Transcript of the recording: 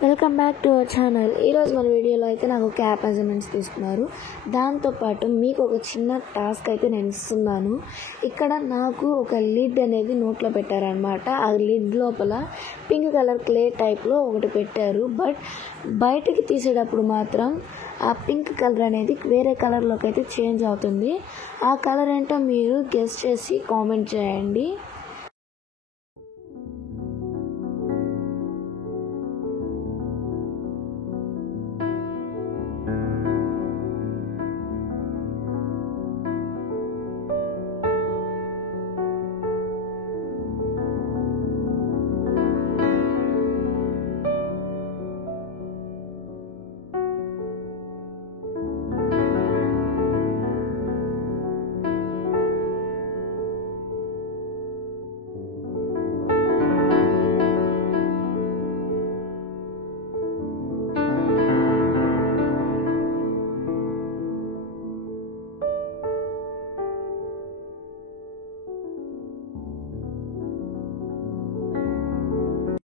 Welcome back to our channel. ఈరోజు మన వీడియోలో అయితే నాకు క్యాప్ మెజర్మెంట్స్ తీసుకున్నారు. దాంతోపాటు మీకు ఒక చిన్న టాస్క్ అయితే నేను ఇస్తున్నాను. ఇక్కడ నాకు ఒక లిడ్ అనేది నోట్లో పెట్టారనమాట. ఆ లిడ్ లోపల పింక్ కలర్ క్లే టైప్లో ఒకటి పెట్టారు. బట్ బయటికి తీసేటప్పుడు మాత్రం ఆ పింక్ కలర్ అనేది వేరే కలర్లోకి అయితే చేంజ్ అవుతుంది. ఆ కలర్ ఏంటో మీరు గెస్ చేసి కామెంట్ చేయండి.